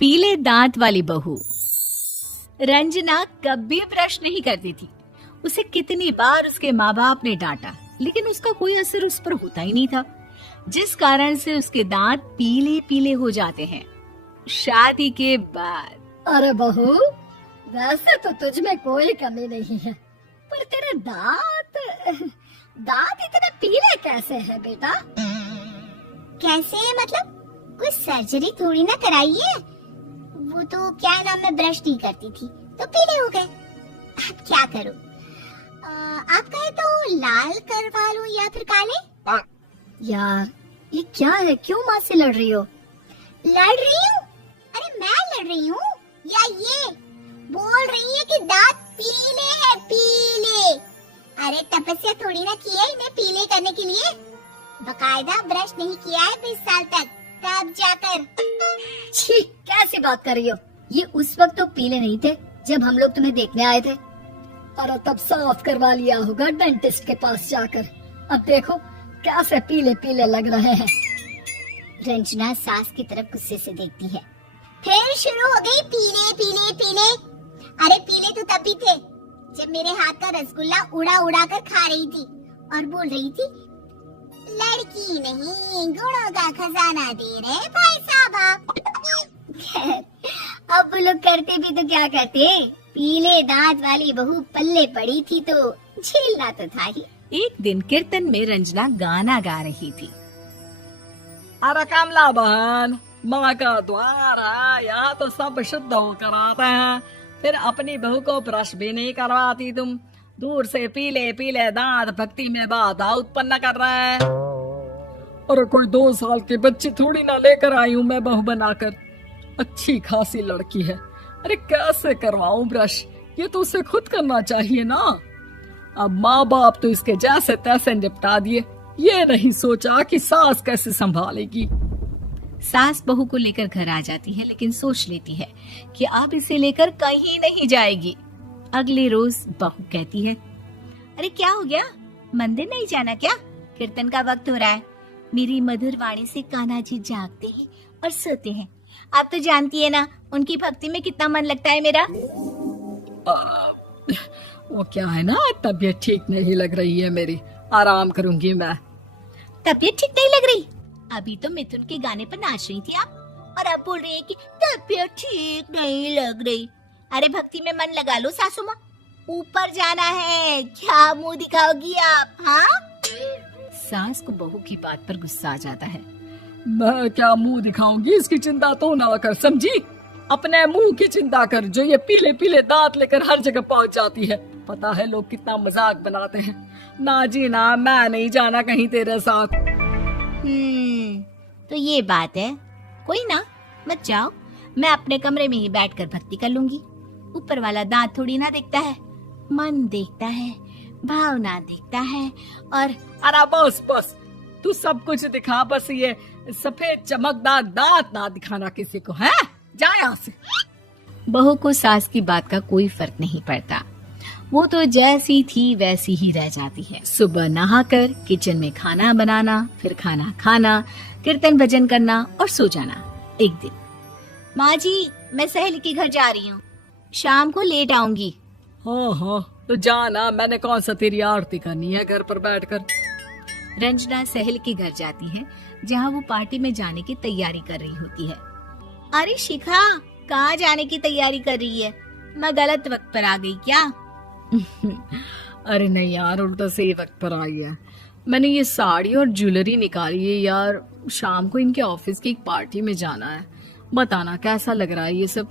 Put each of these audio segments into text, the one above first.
पीले दांत वाली बहू। रंजना कभी ब्रश नहीं करती थी। उसे कितनी बार उसके माँ बाप ने डांटा, लेकिन उसका कोई असर उस पर होता ही नहीं था, जिस कारण से उसके दांत पीले पीले हो जाते हैं। शादी के बाद अरे बहू, वैसे तो तुझ में कोई कमी नहीं है, पर तेरे दांत इतने पीले कैसे हैं बेटा? कैसे मतलब? कोई सर्जरी थोड़ी ना कराई है। वो तो क्या नाम, मैं ब्रश नहीं करती थी तो पीले हो गए। अब क्या करूं? आप कहे तो लाल करवा लूं या फिर काले? यार ये क्या है, क्यों माँ से लड़ रही हो? लड़ रही हूँ? अरे मैं लड़ रही हूँ या ये बोल रही है कि दांत पीले हैं, पीले। अरे तपस्या थोड़ी ना की है इन्हें पीले करने के लिए। बकायदा ब्रश नहीं किया है 20 साल तक, तब जाकर। छी, कैसी बात कर रही हो? ये उस वक्त तो पीले नहीं थे जब हम लोग तुम्हें देखने आए थे। अरे तब साफ करवा लिया होगा डेंटिस्ट के पास जाकर। अब देखो कैसे पीले पीले लग रहे हैं। रंजना सास की तरफ गुस्से से देखती है। फिर शुरू हो गई पीले पीले पीले। अरे पीले तो तब भी थे जब मेरे हाथ का रसगुल्ला उड़ा उड़ा कर खा रही थी और बोल रही थी, लड़की नहीं गुणों का खजाना दे रहे भाई साहब आप। अब वो लोग करते भी तो क्या करते, पीले दांत वाली बहू पल्ले पड़ी थी तो झेलना तो था ही। एक दिन कीर्तन में रंजना गाना गा रही थी। अरे कमला बहन, माँ का द्वार है, यहाँ तो सब शुद्ध होकर आते हैं, फिर अपनी बहू को ब्रश भी नहीं करवाती तुम। दूर से पीले पीले दांत भक्ति में बाधा उत्पन्न कर रहे हैं। अरे कोई 2 साल की बच्ची थोड़ी ना लेकर आई हूँ मैं बहू बनाकर। अच्छी खासी लड़की है, अरे कैसे करवाऊं ब्रश? ये तो उसे खुद करना चाहिए ना। अब माँ बाप तो इसके जैसे तैसे निपटा दिए, ये नहीं सोचा कि सास कैसे संभालेगी। सास बहू को लेकर घर आ जाती है, लेकिन सोच लेती है कि अब इसे लेकर कहीं नहीं जाएगी। अगले रोज बहू कहती है, अरे क्या हो गया, मंदिर नहीं जाना क्या? कीर्तन का वक्त हो रहा है। मेरी मधुर वाणी से कान्हा जी जागते हैं और सोते हैं। आप तो जानती है ना उनकी भक्ति में कितना मन लगता है मेरा। वो क्या है ना, तबीयत ठीक नहीं लग रही है मेरी, आराम करूंगी मैं। तबीयत ठीक नहीं लग रही? अभी तो मिथुन के गाने पर नाच रही थी आप, और अब बोल रही है कि तबीयत ठीक नहीं लग रही। अरे भक्ति में मन लगा लो सासू माँ, ऊपर जाना है, क्या मुंह दिखाओगी आप? हाँ? सास को बहू की बात पर गुस्सा आ जाता है। मैं क्या मुंह दिखाऊंगी, इसकी चिंता तो ना कर, समझी? अपने मुंह की चिंता कर, जो ये पीले पीले दांत लेकर हर जगह पहुंच जाती है। पता है लोग कितना मजाक बनाते हैं। ना जी ना, मैं नहीं जाना कहीं तेरे साथ। तो ये बात है। कोई ना, मत जाओ, मैं अपने कमरे में ही बैठकर भक्ति कर लूंगी। ऊपर वाला दांत थोड़ी ना देखता है, मन देखता है, भावना देखता है। और अरे बस बस, तू सब कुछ दिखा, बस ये सफेद चमकदार दांत ना दिखाना किसी को, है? जा यहाँ से। बहू को सास की बात का कोई फर्क नहीं पड़ता। वो तो जैसी थी वैसी ही रह जाती है। सुबह नहाकर किचन में खाना बनाना, फिर खाना खाना, कीर्तन भजन करना और सो जाना। एक दिन, माँ जी मैं सहेली के घर जा रही हूँ, शाम को लेट आऊंगी। हाँ हाँ तो जाना, मैंने कौन सा तेरी आरती करनी है घर पर बैठकर। रंजना सहेली के घर जाती है, जहाँ वो पार्टी में जाने की तैयारी कर रही होती है। अरे शिखा, कहाँ जाने की तैयारी कर रही है? मैं गलत वक्त पर आ गई क्या? अरे नहीं यार, उल्टा सही वक्त पर आई है। मैंने ये साड़ी और ज्वेलरी निकाली है यार, शाम को इनके ऑफिस की एक पार्टी में जाना है। बताना कैसा लग रहा है ये सब?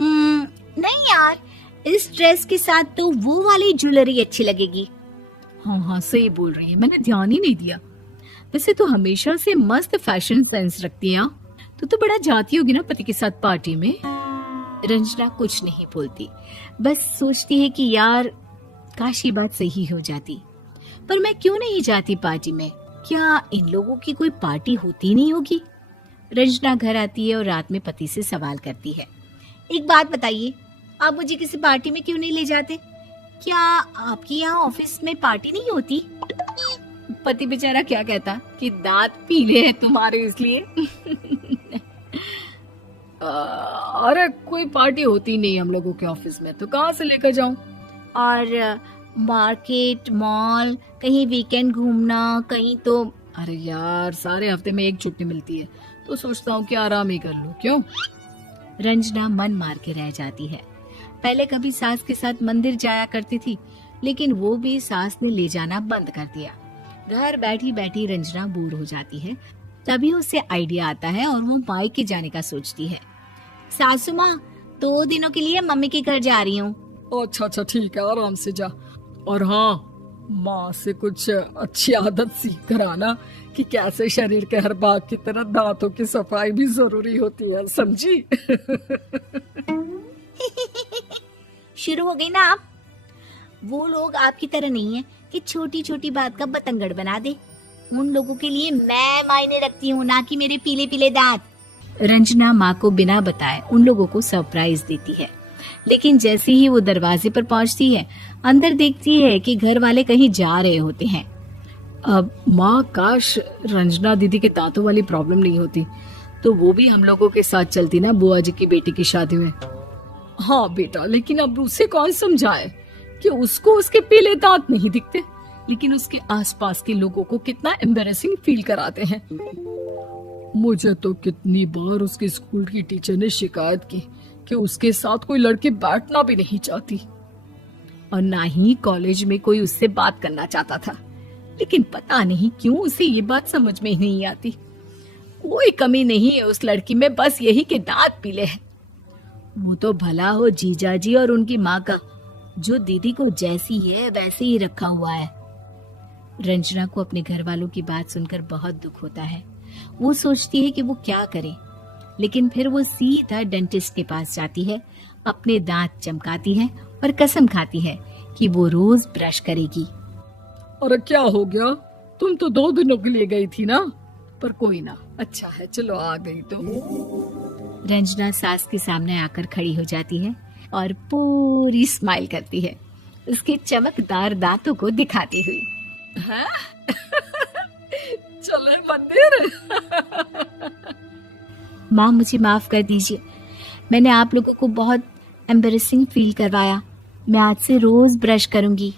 नहीं यार, इस ड्रेस के साथ तो वो वाली ज्वेलरी अच्छी लगेगी। हाँ हाँ सही बोल रही है, मैंने ध्यान ही नहीं दिया। वैसे तो हमेशा से मस्त फैशन सेंस रखती है। तो बड़ा जाती होगी ना पति के साथ पार्टी में। रंजना कुछ नहीं बोलती, बस सोचती है कि यार काश ये बात सही हो जाती। पर मैं क्यों नहीं जाती पार्टी में? क्या इन लोगों की कोई पार्टी होती नहीं होगी? रंजना घर आती है और रात में पति से सवाल करती है, एक बात बताइए, आप मुझे किसी पार्टी में क्यों नहीं ले जाते? क्या आपके यहाँ ऑफिस में पार्टी नहीं होती? पति बेचारा क्या कहता कि दांत पीले हैं तुम्हारे इसलिए। अरे कोई पार्टी होती नहीं हम लोगों के ऑफिस में, तो कहाँ से लेकर जाऊं? और मार्केट, मॉल, कहीं वीकेंड घूमना, कहीं तो। अरे यार, सारे हफ्ते में एक छुट्टी मिलती है, तो सोचता हूँ कि आराम ही कर लूं। क्यों? रंजना मन मार के रह जाती है। पहले कभी सास के साथ मंदिर जाया करती थी, लेकिन वो भी सास ने ले जाना बंद कर दिया। घर बैठी बैठी रंजना बोर हो जाती है। तभी उसे आइडिया आता है और वो मायके जाने का सोचती है। सासू माँ, 2 दिनों के लिए मम्मी के घर जा रही हूँ। अच्छा ठीक है, आराम से जा। और हाँ, माँ से कुछ अच्छी आदत सीख कर आना कि कैसे शरीर के हर भाग की तरह दांतों की सफाई भी जरूरी होती है, समझी? शुरू हो गई ना आप। वो लोग आपकी तरह नहीं है कि छोटी छोटी बात का बतंगड़ बना दे। उन लोगों के लिए मैं मायने रखती हूँ, ना कि मेरे पीले पीले दांत। रंजना माँ को बिना बताए उन लोगों को सरप्राइज देती है, लेकिन जैसे ही वो दरवाजे पर पहुंचती है, अंदर देखती है कि घर वाले कहीं जा रहे होते हैं। अब माँ, काश रंजना दीदी के दांतों वाली प्रॉब्लम नहीं होती, तो वो भी हम लोगों के साथ चलती ना बुआ जी की बेटी की शादी में। हाँ बेटा, लेकिन अब उसे कौन समझाए कि उसको उसके पीले दांत नहीं दिखते, लेकिन उसके आसपास के लोगों को कितना एम्बैरेसिंग फील कराते हैं। मुझे तो कितनी बार उसके स्कूल की टीचर ने शिकायत की कि उसके साथ कोई लड़की बैठना भी नहीं चाहती, और ना ही कॉलेज में कोई उससे बात करना चाहता था। लेकिन पता नहीं क्यों उसे ये बात समझ में ही नहीं आती। कोई कमी नहीं है उस लड़की में, बस यही कि दांत पीले हैं। वो तो भला हो जीजा जी और उनकी माँ का, जो दीदी को जैसी है वैसे ही रखा हुआ है। रंजना को अपने घर वालों की बात सुनकर बहुत दुख होता है। वो सोचती है कि वो क्या करे, लेकिन फिर वो सीधा डेंटिस्ट के पास जाती है, अपने दांत चमकाती है और कसम खाती है कि वो रोज ब्रश करेगी। अरे क्या हो गया? तुम तो 2 दिनों के लिए गई थी ना, पर कोई ना, अच्छा है, चलो आ गई तो। रंजना सास के सामने आकर खड़ी हो जाती है और पूरी स्माइल करती है, उसके चमकदार दांतों को दिखाती हुई। हैं? चले मंदिर? माँ, मुझे माफ कर दीजिए, मैंने आप लोगों को बहुत एम्बैरेसिंग फील करवाया। मैं आज से रोज ब्रश करूंगी।